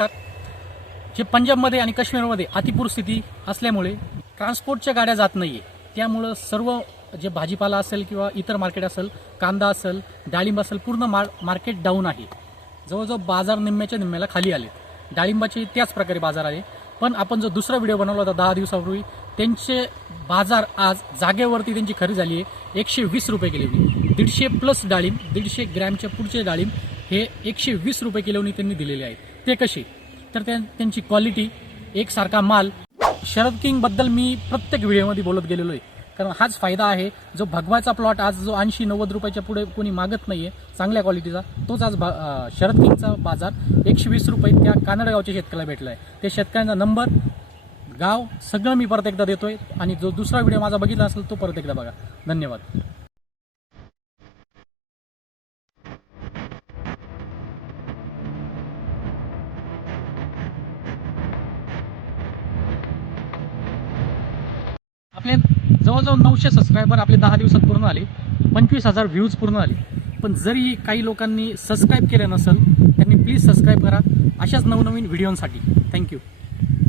नमस्कार जे पंजाबमध्ये आणि काश्मीरमध्ये अतिपूर स्थिती असल्यामुळे ट्रान्सपोर्टच्या गाड्या जात नाही आहे त्यामुळं सर्व जे भाजीपाला असेल किंवा इतर मार्केट असेल कांदा असेल डाळिंब असेल पूर्ण मार मार्केट डाऊन आहे. जवळजवळ बाजार निम्म्याच्या निम्म्याला खाली आले. डाळिंबाचे त्याच प्रकारे बाजार आले. पण आपण जो दुसरा व्हिडिओ बनवला होता दहा दिवसापूर्वी त्यांचे बाजार आज जागेवरती त्यांची खरी झाली आहे. एकशे वीस रुपये किलोनी दीडशे प्लस डाळिंब दीडशे ग्रॅमच्या पुढचे डाळिंब हे एकशे वीस रुपये किलोनी त्यांनी दिलेले आहेत. ते कसे तर त्या त्यांची क्वालिटी एकसारखा माल. शरद किंगबद्दल मी प्रत्येक व्हिडिओमध्ये बोलत गेलेलो आहे. कारण हाच फायदा आहे जो भगवाचा प्लॉट आज जो ऐंशी नव्वद रुपयाच्या पुढे कोणी मागत नाही आहे चांगल्या क्वालिटीचा तोच आज भा शरद किंगचा बाजार एकशे वीस रुपये त्या कानडगावच्या शेतकऱ्याला भेटला आहे त्या शेतकऱ्यांचा नंबर गाव सगळं मी परत एकदा देतोय. आणि जो दुसरा व्हिडिओ माझा बघितला असेल तो परत एकदा बघा. धन्यवाद. आपले जवळजवळ नऊशे सबस्क्रायबर आपले दहा दिवसात पूर्ण आले. पंचवीस हजार व्ह्यूज पूर्ण आले. पण जरी काही लोकांनी सबस्क्राईब केलं नसेल त्यांनी प्लीज सबस्क्राईब करा. अशाच नवनवीन व्हिडिओंसाठी थँक्यू